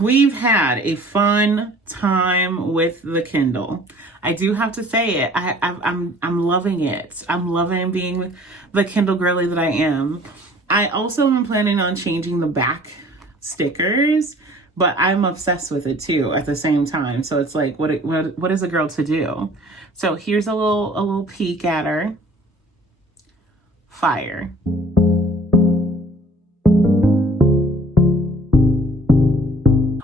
we've had a fun time with the Kindle. I do have to say it. I'm loving it. I'm loving being the Kindle girly that I am. I also am planning on changing the back stickers, but I'm obsessed with it too at the same time. So it's like, what is a girl to do? So here's a little peek at her. Fire.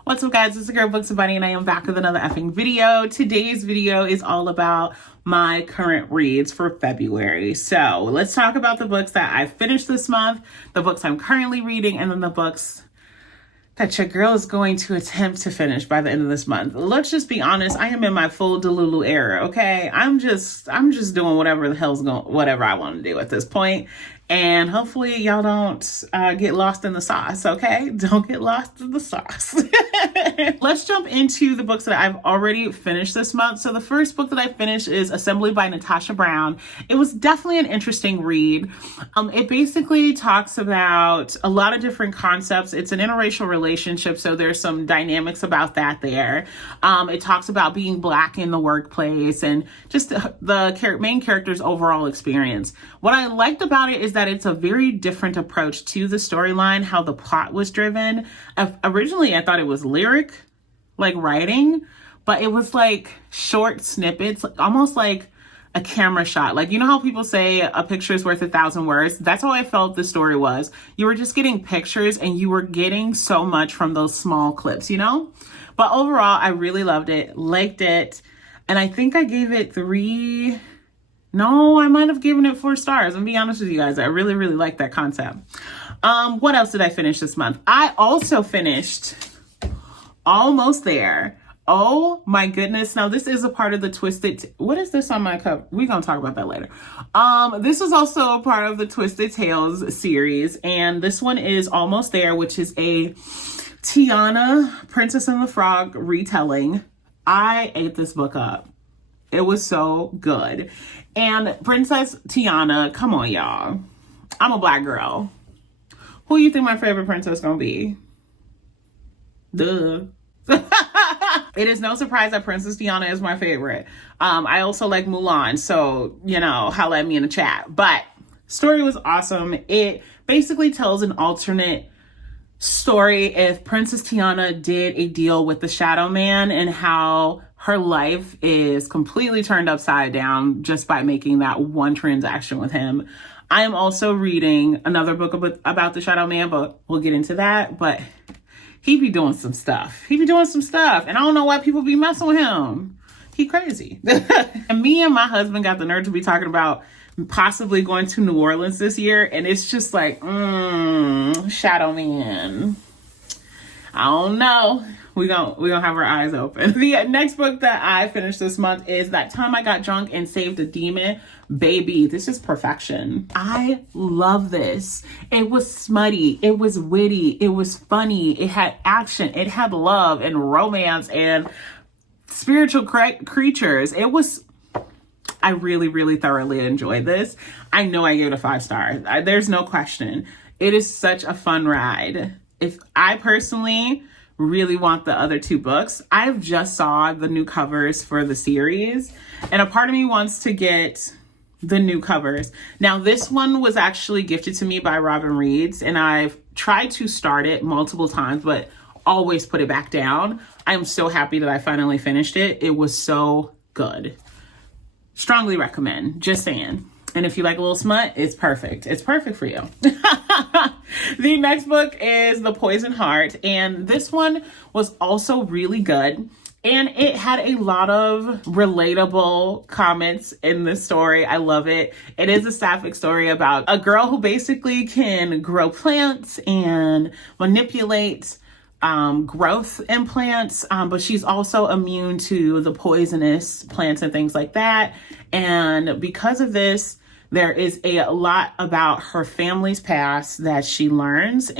What's up, guys? It's the girl BooksWithBonnie, and I am back with another effing video. Today's video is all about my current reads for February. So let's talk about the books that I finished this month, the books I'm currently reading, and then the books that your girl is going to attempt to finish by the end of this month. Let's just be honest. I am in my full Delulu era. Okay, I'm just doing whatever the hell's whatever I want to do at this point. And hopefully y'all don't get lost in the sauce, okay? Don't get lost in the sauce. Let's jump into the books that I've already finished this month. So the first book that I finished is Assembly by Natasha Brown. It was definitely an interesting read. It basically talks about a lot of different concepts. It's an interracial relationship, so there's some dynamics about that there. It talks about being Black in the workplace and just the main character's overall experience. What I liked about it is that it's a very different approach to the storyline, how the plot was driven. Originally, I thought it was lyric, like writing, but it was like short snippets, almost like a camera shot. Like, you know how people say a picture is worth 1,000 words? That's how I felt the story was. You were just getting pictures and you were getting so much from those small clips, you know? But overall, I really loved it, liked it. And I think I gave it I might have given it 4 stars. I'm be honest with you guys. I really, really like that concept. What else did I finish this month? I also finished Almost There. Oh my goodness. Now this is a part of the Twisted. What is this on my cup? We're going to talk about that later. This was also a part of the Twisted Tales series. And this one is Almost There, which is a Tiana, Princess and the Frog retelling. I ate this book up. It was so good. And Princess Tiana, come on, y'all. I'm a Black girl. Who you think my favorite princess gonna be? Duh. It is no surprise that Princess Tiana is my favorite. I also like Mulan, so, you know, holla at me in the chat. But story was awesome. It basically tells an alternate story if Princess Tiana did a deal with the Shadow Man and how her life is completely turned upside down just by making that one transaction with him. I am also reading another book about the Shadow Man, but we'll get into that. But he be doing some stuff. And I don't know why people be messing with him. He crazy. And me and my husband got the nerve to be talking about possibly going to New Orleans this year. And it's just like, Shadow Man. I don't know. We're gonna have our eyes open. The next book that I finished this month is That Time I Got Drunk and Saved a Demon. Baby, this is perfection. I love this. It was smutty. It was witty. It was funny. It had action. It had love and romance and spiritual creatures. I really, really thoroughly enjoyed this. I know I gave it a 5 star. There's no question. It is such a fun ride. If I personally really want the other 2 books, I've just saw the new covers for the series, and a part of me wants to get the new covers. Now, this one was actually gifted to me by Robin Reeds, and I've tried to start it multiple times, but always put it back down. I am so happy that I finally finished it. It was so good. Strongly recommend, just saying. And if you like a little smut, it's perfect. It's perfect for you. The next book is The Poison Heart. And this one was also really good. And it had a lot of relatable comments in this story. I love it. It is a sapphic story about a girl who basically can grow plants and manipulate growth in plants, but she's also immune to the poisonous plants and things like that. And because of this, there is a lot about her family's past that she learns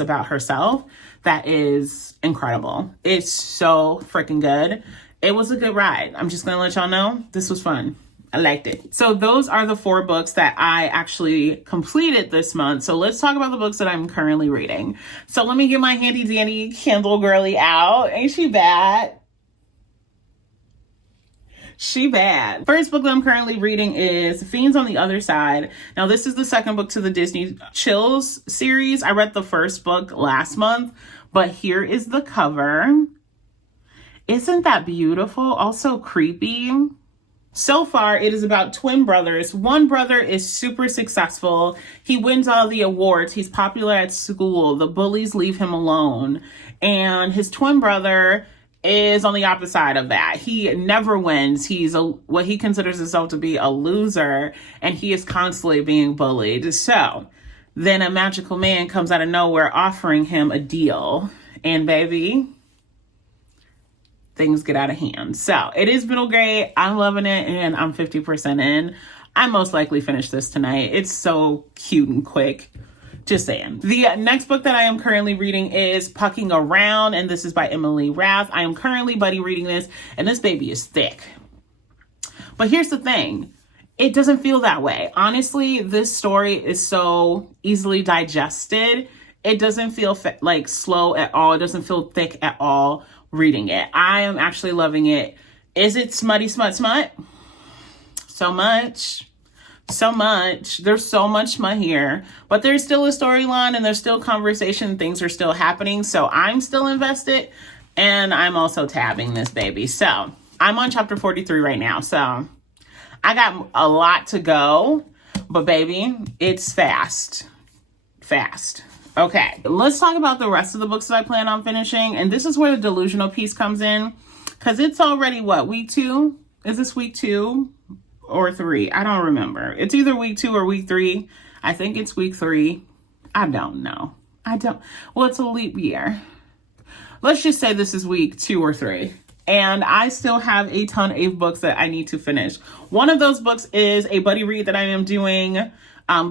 about herself that is incredible. It's so freaking good. It was a good ride. I'm just going to let y'all know this was fun. I liked it. So those are the 4 books that I actually completed this month. So let's talk about the books that I'm currently reading. So let me get my handy dandy Kindle girly out. Ain't she bad? She bad. First book that I'm currently reading is Fiends on the Other Side. Now, this is the second book to the Disney Chills series. I read the first book last month, but here is the cover. Isn't that beautiful? Also creepy. So far, it is about twin brothers. One brother is super successful. He wins all the awards. He's popular at school. The bullies leave him alone. And his twin brother is on the opposite side of that. He never wins. He's what he considers himself to be a loser, and he is constantly being bullied. So then a magical man comes out of nowhere offering him a deal. And baby, things get out of hand. So it is middle grade. I'm loving it, and I'm 50% in. I most likely finish this tonight. It's so cute and quick. Just saying. The next book that I am currently reading is Pucking Around, and this is by Emily Rath. I am currently buddy reading this, and this baby is thick. But here's the thing. It doesn't feel that way. Honestly, this story is so easily digested. It doesn't feel like slow at all. It doesn't feel thick at all reading it. I am actually loving it. Is it smutty smut? So much. There's so much smut here, but there's still a storyline and there's still conversation. Things are still happening. So I'm still invested, and I'm also tabbing this baby. So I'm on chapter 43 right now. So I got a lot to go, but baby, it's fast. Okay, let's talk about the rest of the books that I plan on finishing. And this is where the delusional piece comes in, because it's already what, week 2? Is this week 2? Or 3? I don't remember. It's either week 2 or week 3. I think it's week 3. I don't know. Well, it's a leap year. Let's just say this is week 2 or 3. And I still have a ton of books that I need to finish. One of those books is a buddy read that I am doing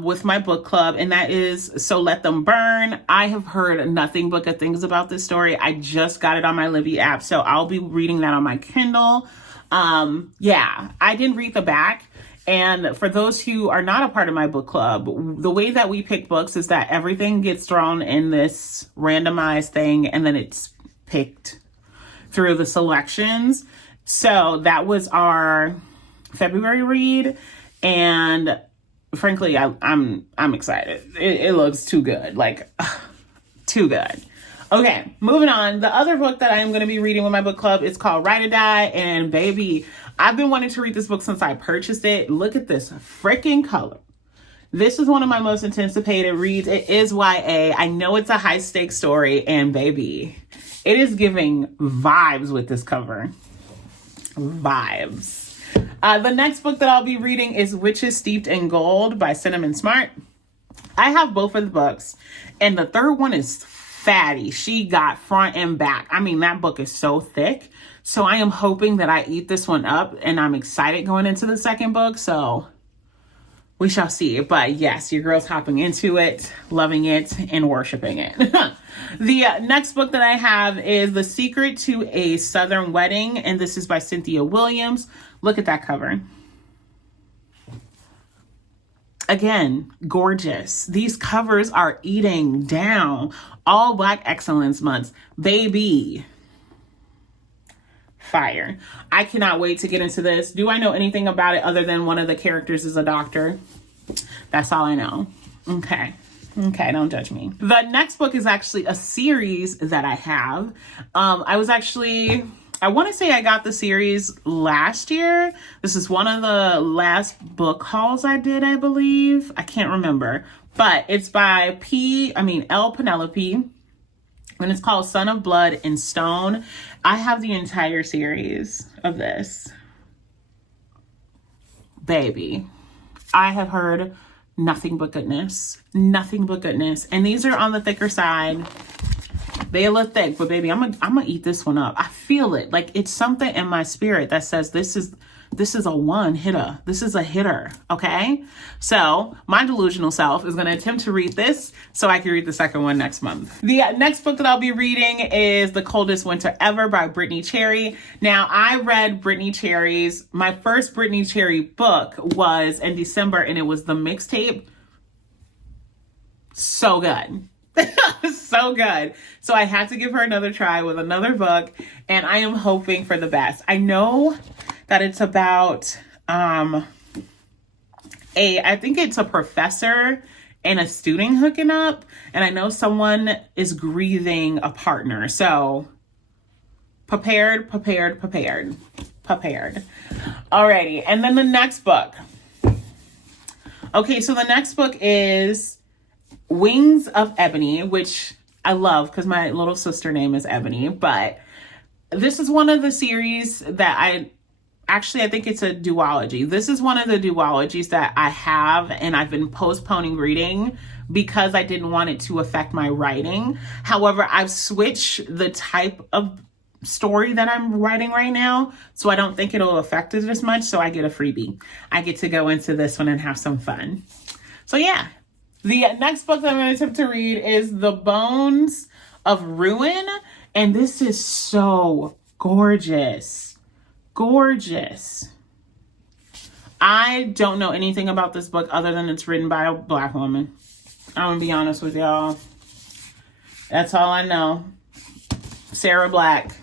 with my book club, and that is So Let Them Burn. I have heard nothing but good things about this story. I just got it on my Libby app, so I'll be reading that on my Kindle. Yeah, I didn't read the back. And for those who are not a part of my book club, the way that we pick books is that everything gets thrown in this randomized thing, and then it's picked through the selections. So that was our February read, and frankly, I'm excited. It looks too good, like too good. Okay, moving on. The other book that I am going to be reading with my book club is called Ride or Die. And baby, I've been wanting to read this book since I purchased it. Look at this freaking color. This is one of my most anticipated reads. It is YA. I know it's a high stakes story, and baby, it is giving vibes with this cover. Vibes. The next book that I'll be reading is Witches Steeped in Gold by Cinnamon Smart. I have both of the books, and the third one is fatty. She got front and back. I mean, that book is so thick. So I am hoping that I eat this one up, and I'm excited going into the second book. So we shall see. But yes, your girl's hopping into it, loving it, and worshiping it. The next book that I have is The Secret to a Southern Wedding, and this is by Cynthia Williams. Look at that cover. Again, gorgeous. These covers are eating down. All Black Excellence months. Baby. Fire. I cannot wait to get into this. Do I know anything about it other than one of the characters is a doctor? That's all I know. Okay, don't judge me. The next book is actually a series that I have. I want to say I got the series last year. This is one of the last book hauls I did, I believe. I can't remember. But it's by L. Penelope. And it's called Son of Blood and Stone. I have the entire series of this. Baby, I have heard nothing but goodness. Nothing but goodness. And these are on the thicker side. They look thick, but baby, I'm gonna eat this one up. I feel it. Like, it's something in my spirit that says this is This is a one hitter. This is a hitter, okay? So my delusional self is going to attempt to read this so I can read the second one next month. The next book that I'll be reading is The Coldest Winter Ever by Brittany Cherry. Now, I read Brittany Cherry's, my first Brittany Cherry book was in December, and it was the mixtape. So good. So good. So I had to give her another try with another book, and I am hoping for the best. I know that it's about I think it's a professor and a student hooking up, and I know someone is grieving a partner. So prepared. Alrighty, and then the next book. Okay, so the next book is Wings of Ebony, which I love because my little sister name is Ebony, but this is one of the series that I think it's a duology. This is one of the duologies that I have, and I've been postponing reading because I didn't want it to affect my writing. However, I've switched the type of story that I'm writing right now, so I don't think it'll affect it as much, so I get a freebie. I get to go into this one and have some fun. So yeah. The next book that I'm going to attempt to read is The Bones of Ruin. And this is so gorgeous. Gorgeous. I don't know anything about this book other than it's written by a Black woman. I'm going to be honest with y'all. That's all I know. Sarah Black.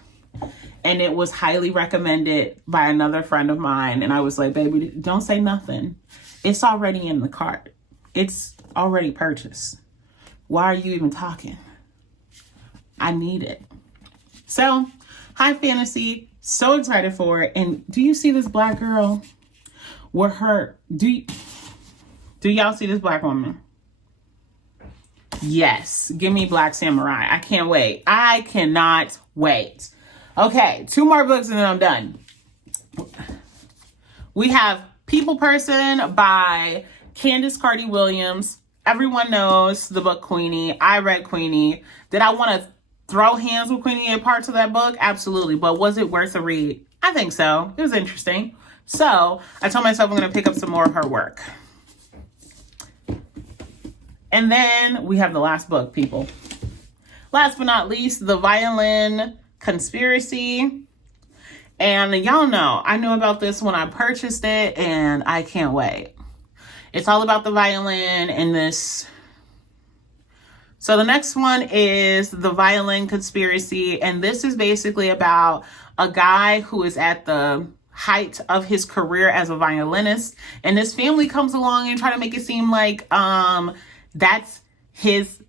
And it was highly recommended by another friend of mine. And I was like, baby, don't say nothing. It's already in the cart. It's already purchased. Why are you even talking? I need it. So, high fantasy, so excited for it. And do you see this Black girl with her, do y'all see this Black woman? Yes, give me Black Samurai. I can't wait. I cannot wait. Okay, 2 more books and then I'm done. We have People Person by Candace Carty Williams. Everyone knows the book Queenie. I read Queenie. Did I want to throw hands with Queenie in parts of that book? Absolutely. But was it worth a read? I think so. It was interesting. So I told myself I'm going to pick up some more of her work. And then we have the last book, people. Last but not least, The Violin Conspiracy. And y'all know, I knew about this when I purchased it, and I can't wait. It's all about the violin and this. So the next one is The Violin Conspiracy. And this is basically about a guy who is at the height of his career as a violinist. And his family comes along and try to make it seem like that's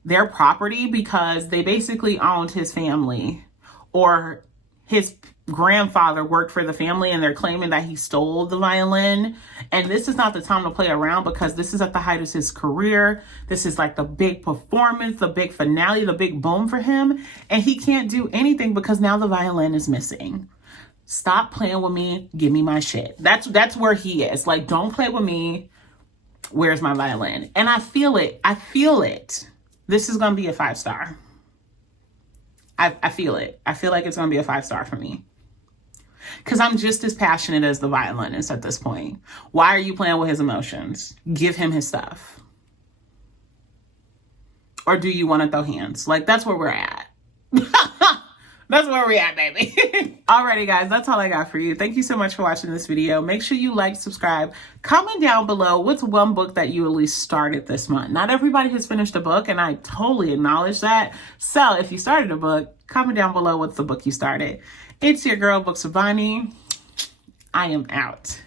their property because they basically owned his family, or his grandfather worked for the family, and they're claiming that he stole the violin. And this is not the time to play around because this is at the height of his career. This is like the big performance, the big finale, the big boom for him. And he can't do anything because now the violin is missing. Stop playing with me. Give me my shit. That's where he is. Like, don't play with me. Where's my violin? And I feel it. I feel it. This is going to be a 5-star. I feel it. I feel like it's going to be a 5-star for me. Because I'm just as passionate as the violinist at this point. Why are you playing with his emotions? Give him his stuff. Or do you want to throw hands? Like, that's where we're at. That's where we're at, baby. Alrighty, guys, that's all I got for you. Thank you so much for watching this video. Make sure you like, subscribe, comment down below what's one book that you at least started this month. Not everybody has finished a book, and I totally acknowledge that. So if you started a book, comment down below what's the book you started. It's your girl, BooksWithBonnie. I am out.